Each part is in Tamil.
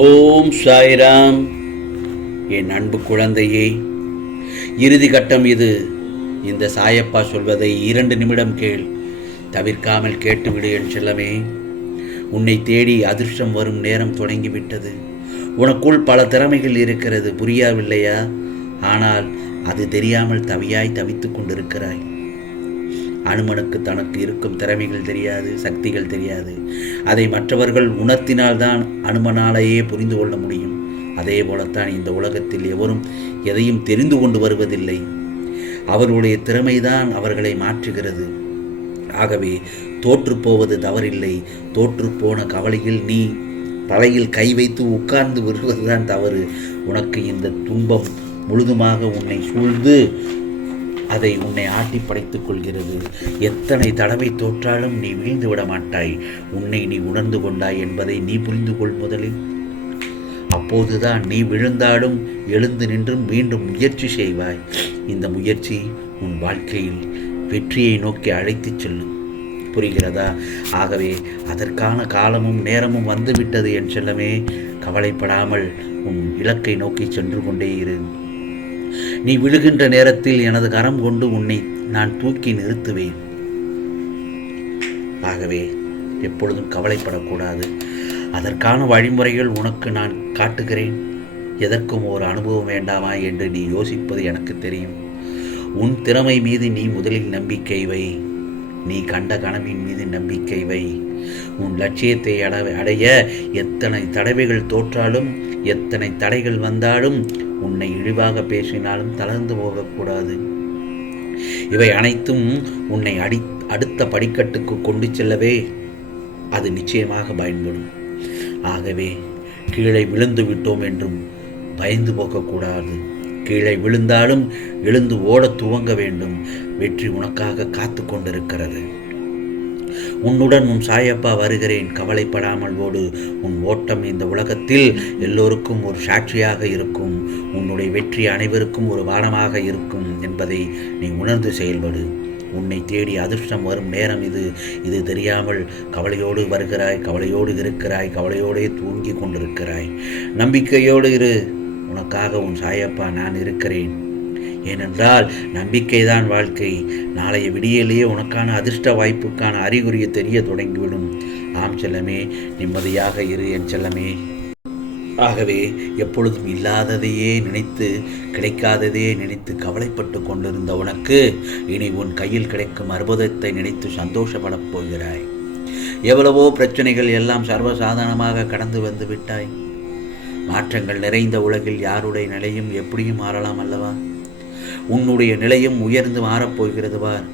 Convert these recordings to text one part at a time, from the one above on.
ஓம் சாய்ராம். என் அன்பு குழந்தையே, இறுதி கட்டம் இது. இந்த சாயப்பா சொல்வதை 2 நிமிடம் கேள், தவிர்க்காமல் கேட்டுவிடு என் செல்லமே. உன்னை தேடி அதிர்ஷ்டம் வரும் நேரம் தொடங்கிவிட்டது. உனக்குள் பல திறமைகள் இருக்கிறது, புரியவில்லையா? ஆனால் அது தெரியாமல் தவித்துக் கொண்டிருக்கிறாய். அனுமனுக்கு தனக்கு இருக்கும் திறமைகள் தெரியாது, சக்திகள் தெரியாது. அதை மற்றவர்கள் உணர்த்தினால்தான் அனுமனாலேயே புரிந்து கொள்ள முடியும். அதே போலத்தான் இந்த உலகத்தில் எவரும் எதையும் தெரிந்து கொண்டு வருவதில்லை. அவர்களுடைய திறமைதான் அவர்களை மாற்றுகிறது. ஆகவே தோற்றுப்போவது தவறில்லை. தோற்றுப்போன கவலையில் நீ தலையில் கை வைத்து உட்கார்ந்து வருவதுதான் தவறு. உனக்கு இந்த துன்பம் முழுதுமாக உன்னை சூழ்ந்து அதை உன்னை ஆட்டி படைத்துக் கொள்கிறது. எத்தனை தடவை தோற்றாலும் நீ வீழ்ந்து விட மாட்டாய். உன்னை நீ உணர்ந்து கொண்டாய் என்பதை நீ புரிந்து கொள் முதலில். அப்போதுதான் நீ விழுந்தாலும் எழுந்து நின்று மீண்டும் முயற்சி செய்வாய். இந்த முயற்சி உன் வாழ்க்கையில் வெற்றியை நோக்கி அழைத்துச் செல்லும். புரிகிறதா? ஆகவே அதற்கான காலமும் நேரமும் வந்துவிட்டது என் செல்லமே. கவலைப்படாமல் உன் இலக்கை நோக்கி சென்று கொண்டே இரு. நீ விழுகின்ற நேரத்தில் எனது கரம் கொண்டு உன்னை நான் தூக்கி நிறுத்துவேன். ஆகவே எப்பொழுதும் கவலைப்படக்கூடாது. அதற்கான வழிமுறைகள் உனக்கு நான் காட்டுகிறேன். எதற்கும் ஒரு அனுபவம் வேண்டாமா என்று நீ யோசிப்பது எனக்கு தெரியும். உன் திறமை மீது நீ முதலில் நம்பிக்கை வை. நீ கண்ட கனவின் மீது நம்பிக்கை வை. உன் லட்சியத்தை அடைய எத்தனை தடவைகள் தோற்றாலும், எத்தனை தடைகள் வந்தாலும், உன்னை இழிவாக பேசினாலும் தளர்ந்து போகக்கூடாது. இவை அனைத்தும் உன்னை அடுத்த படிக்கட்டுக்கு கொண்டு செல்லவே அது நிச்சயமாக பயன்படும். ஆகவே கீழே விழுந்து விட்டோம் என்றும் பயந்து போகக்கூடாது. கீழே விழுந்தாலும் எழுந்து ஓட துவங்க வேண்டும். வெற்றி உனக்காக காத்து கொண்டிருக்கிறது. உன்னுடன் உன் சாயப்பா வருகிறேன். கவலைப்படாமல் ஓடு. உன் ஓட்டம் இந்த உலகத்தில் எல்லோருக்கும் ஒரு சாட்சியாக இருக்கும். உன்னுடைய வெற்றி அனைவருக்கும் ஒரு பாடமாக இருக்கும் என்பதை நீ உணர்ந்து செயல்படு. உன்னை தேடி அதிர்ஷ்டம் வரும் நேரம் இது. இது தெரியாமல் கவலையோடு வருகிறாய், கவலையோடு இருக்கிறாய், கவலையோடே தூங்கி கொண்டிருக்கிறாய். நம்பிக்கையோடு இரு. உனக்காக உன் சாயப்பா நான் இருக்கிறேன். ஏனென்றால் நம்பிக்கைதான் வாழ்க்கை. நாளைய விடியலேயே உனக்கான அதிர்ஷ்ட வாய்ப்புக்கான அறிகுறியை தெரிய தொடங்கிவிடும். ஆம் செல்லமே, நிம்மதியாக இரு என் செல்லமே. ஆகவே எப்பொழுதும் இல்லாததையே நினைத்து, கிடைக்காததையே நினைத்து கவலைப்பட்டு கொண்டிருந்த உனக்கு இனி உன் கையில் கிடைக்கும் அற்புதத்தை நினைத்து சந்தோஷப்படப் போகிறாய். எவ்வளவோ பிரச்சனைகள் எல்லாம் சர்வசாதாரணமாக கடந்து வந்து விட்டாய். மாற்றங்கள் நிறைந்த உலகில் யாருடைய நிலையும் எப்படியும் மாறலாம் அல்லவா? உன்னுடைய நிலையும் உயர்ந்து மாறப்போகிறது பார்.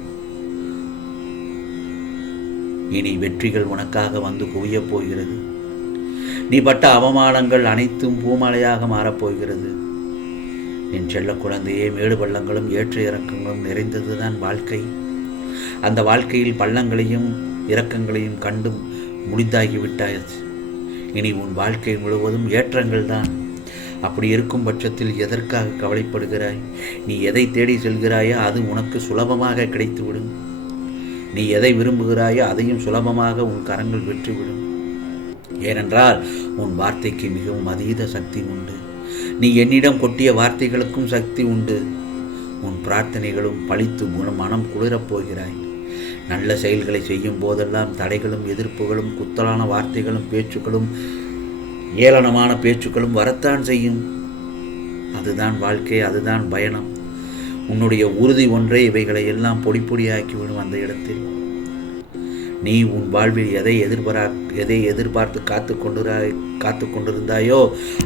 இனி வெற்றிகள் உனக்காக வந்து குவியப் போகிறது. நீ பட்ட அவமானங்கள் அனைத்தும் பூமாலையாக மாறப்போகிறது. என் செல்ல குழந்தையே, மேடு பள்ளங்களும் ஏற்ற இறக்கங்களும் நிறைந்ததுதான் வாழ்க்கை. அந்த வாழ்க்கையில் பள்ளங்களையும் இரக்கங்களையும் கண்டு முடிந்தாகிவிட்டாய். இனி உன் வாழ்க்கை முழுவதும் ஏற்றங்கள் தான். அப்படி இருக்கும் பட்சத்தில் எதற்காக கவலைப்படுகிறாய்? நீ எதை தேடி செல்கிறாயோ அது உனக்கு சுலபமாக கிடைத்துவிடும். நீ எதை விரும்புகிறாயோ அதையும் சுலபமாக உன் கரங்கள் வெற்றிவிடும். ஏனென்றால் உன் வார்த்தைக்கு மிகவும் அதீத சக்தி உண்டு. நீ என்னிடம் கொட்டிய வார்த்தைகளுக்கும் சக்தி உண்டு. உன் பிரார்த்தனைகளும் பழித்து மனம் குளிரப் போகிறாய். நல்ல செயல்களை செய்யும் போதெல்லாம் தடைகளும் எதிர்ப்புகளும் குத்தலான வார்த்தைகளும் பேச்சுக்களும் ஏளனமான பேச்சுக்களும் வரத்தான் செய்யும். அதுதான் வாழ்க்கை, அதுதான் பயணம். உன்னுடைய உறுதி ஒன்றே இவைகளை எல்லாம் பொடி பொடியாக்கிவிடும். அந்த இடத்தில் நீ உன் வாழ்வில் எதை எதிர்பார்த்து காத்து கொண்டிருந்தாயோ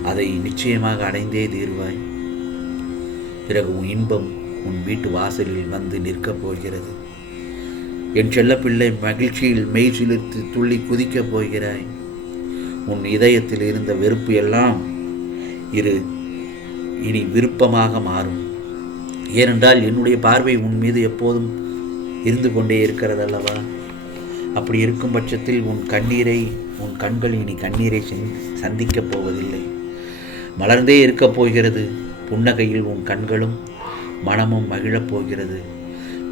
அதை நிச்சயமாக அடைந்தே தீர்வாய். பிறகு உன் இன்பம் உன் வீட்டு வாசலில் வந்து நிற்கப் போகிறது. என் செல்லப்பிள்ளை, மகிழ்ச்சியில் மெய் சிலிர்த்து துள்ளி குதிக்கப் போகிறாய். உன் இதயத்தில் இருந்த வெறுப்பு எல்லாம் இனி விருப்பமாக மாறும். ஏனென்றால் என்னுடைய பார்வை உன் மீது எப்போதும் இருந்து கொண்டே இருக்கிறதல்லவா? அப்படி இருக்கும் பட்சத்தில் உன் கண்கள் இனி கண்ணீரை சந்திக்கப் போவதில்லை. மலர்ந்தே இருக்கப் போகிறது. புன்னகையில் உன் கண்களும் மனமும் மகிழப் போகிறது.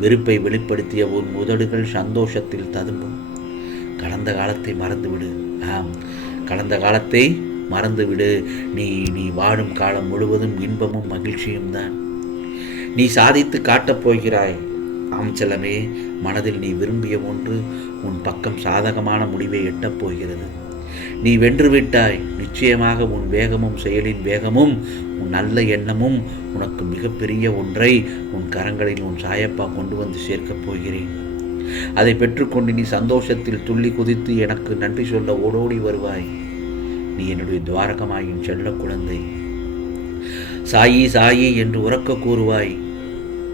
வெறுப்பை வெளிப்படுத்திய உன் உதடுகள் சந்தோஷத்தில் ததும்பும். கடந்த காலத்தை மறந்துவிடு. ஆம், கடந்த காலத்தை மறந்துவிடு. நீ நீ வாழும் காலம் முழுவதும் இன்பமும் மகிழ்ச்சியும் தான். நீ சாதித்து காட்டப் போகிறாய். ஆம் செல்லமே, மனதில் நீ விரும்பிய ஒன்று உன் பக்கம் சாதகமான முடிவை எட்டப் போகிறது. நீ வென்றுவிட்டாய். நிச்சயமாக உன் வேகமும் செயலின் வேகமும் உன் நல்ல எண்ணமும் உனக்கு மிகப்பெரிய ஒன்றை உன் கரங்களில் உன் சாயப்பா கொண்டு வந்து சேர்க்கப் போகிறேன். அதை பெற்றுக்கொண்டு நீ சந்தோஷத்தில் துள்ளி குதித்து எனக்கு நன்றி சொல்ல ஓடோடி வருவாய். நீ என்னுடைய துவாரகமாயின் செல்ல குழந்தை. சாயி சாயி என்று உரக்க கூறுவாய்.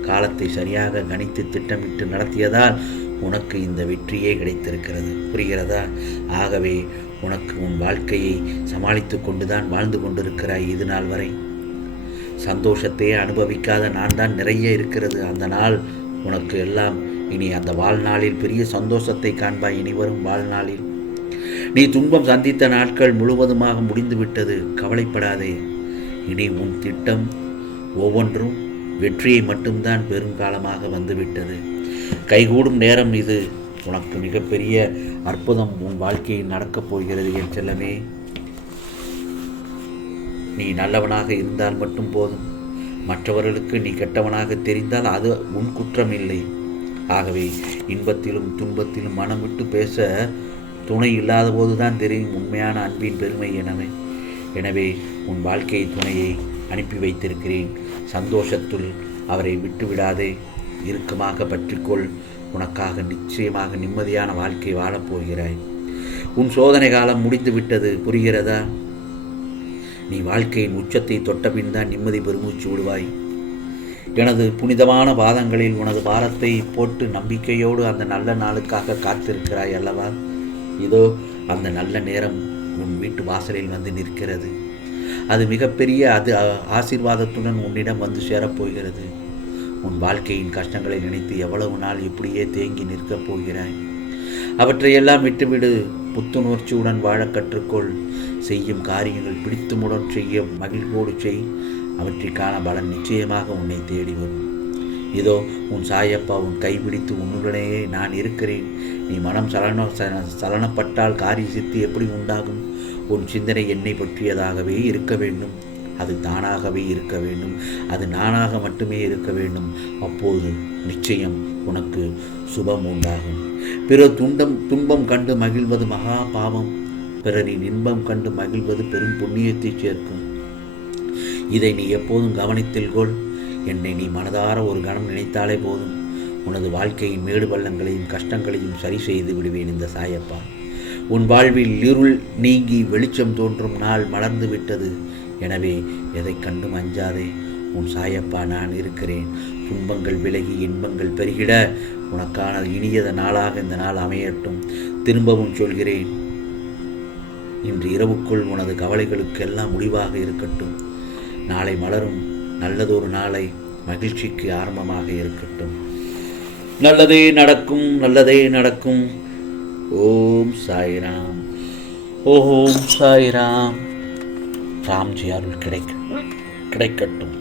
காலத்தை சரியாக கணித்து திட்டமிட்டு நடத்தியதால் உனக்கு இந்த வெற்றியே கிடைத்திருக்கிறது. புரிகிறதா? ஆகவே உனக்கு உன் வாழ்க்கையை சமாளித்து கொண்டுதான் வாழ்ந்து கொண்டிருக்கிறாய் இது நாள் வரை. சந்தோஷத்தையே அனுபவிக்காத நான் தான் நிறைய இருக்கிறது. அந்த நாள் உனக்கு எல்லாம் இனி அந்த வாழ்நாளில் பெரிய சந்தோஷத்தை காண்பாய். இனி வரும் வாழ்நாளில் நீ துன்பம் சந்தித்த நாட்கள் முழுவதுமாக முடிந்துவிட்டது. கவலைப்படாதே. இனி உன் திட்டம் ஒவ்வொன்றும் வெற்றியை மட்டும்தான் பெருங்காலமாக வந்துவிட்டது. கைகூடும் நேரம் இது. உனக்கு மிகப்பெரிய அற்புதம் உன் வாழ்க்கையில் நடக்கப் போகிறது என் செல்லமே. நீ நல்லவனாக இருந்தால் மட்டும் போதும். மற்றவர்களுக்கு நீ கெட்டவனாக தெரிந்தால் அது உன் குற்றம் இல்லை. ஆகவே இன்பத்திலும் துன்பத்திலும் மனம் விட்டு பேச துணை இல்லாத போதுதான் தெரியும் உண்மையான அன்பின் பெருமை. எனவே உன் வாழ்க்கை துணையை அனுப்பி வைத்திருக்கிறேன். சந்தோஷத்துள் அவரை விட்டுவிடாதே. இறுக்கமாக பற்றிக்கொள். உனக்காக நிச்சயமாக நிம்மதியான வாழ்க்கை வாழப்போகிறாய். உன் சோதனை காலம் முடிந்து விட்டது. புரிகிறதா? நீ வாழ்க்கையின் உச்சத்தை தொட்டபின் தான் நிம்மதி பெருமூச்சு விடுவாய். எனது புனிதமான பாதங்களில் உனது பாரத்தை போட்டு நம்பிக்கையோடு அந்த நல்ல நாளுக்காக காத்திருக்கிறாய் அல்லவா? இதோ அந்த நல்ல நேரம் உன் வீட்டு வாசலில் வந்து நிற்கிறது. அது மிகப்பெரிய ஆசீர்வாதத்துடன் உன்னிடம் வந்து சேரப்போகிறது. உன் வாழ்க்கையின் கஷ்டங்களை நினைத்து எவ்வளவு நாள் இப்படியே தேங்கி நிற்கப் போகிறாய்? அவற்றையெல்லாம் விட்டுவிடு. புத்துணர்ச்சியுடன் வாழ கற்றுக்கொள். செய்யும் காரியங்கள் பிடித்துமுடன் செய்ய மகிழ்வோடு செய். அவற்றிற்கான பலன் நிச்சயமாக உன்னை தேடி வரும். இதோ உன் சாயப்பா உன் கைப்பிடித்து உன்னுடனேயே நான் இருக்கிறேன். நீ மனம் சலனப்பட்டால் காரிய சித்தி எப்படி உண்டாகும்? உன் சிந்தனை என்னை பற்றியதாகவே இருக்க வேண்டும். அது தானாகவே இருக்க வேண்டும். அது நானாக மட்டுமே இருக்க வேண்டும். அப்போது நிச்சயம் உனக்கு சுபம் உண்டாகும். பிறர் துன்பம் கண்டு மகிழ்வது மகா பாவம். பிறரின் இன்பம் கண்டு மகிழ்வது பெரும் புண்ணியத்தை சேர்க்கும். இதை நீ எப்போதும் கவனித்தில் கொள். என்னை நீ மனதார ஒரு கணம் நினைத்தாலே போதும். உனது வாழ்க்கையின் மேடு பள்ளங்களையும் கஷ்டங்களையும் சரி செய்து விடுவேன் இந்த சாயப்பா. உன் வாழ்வில் இருள் நீங்கி வெளிச்சம் தோன்றும் நாள் மலர்ந்து விட்டது. எனவே எதை கண்டும் அஞ்சாதே. உன் சாயப்பா நான் இருக்கிறேன். துன்பங்கள் விலகி இன்பங்கள் பெருகிட உனக்கான இனியத நாளாக இந்த நாள் அமையட்டும். திரும்பவும் சொல்கிறேன், இன்று இரவுக்குள் உனது கவலைகளுக்கு எல்லாம் முடிவாக இருக்கட்டும். நாளை மலரும் நல்லதொரு நாளை மகிழ்ச்சிக்கு ஆரம்பமாக இருக்கட்டும். நல்லதே நடக்கும், நல்லதே நடக்கும். ஓம் சாய்ராம், ஓம் சாய்ராம். ராம்ஜி அருள் கிடைக்கட்டும்.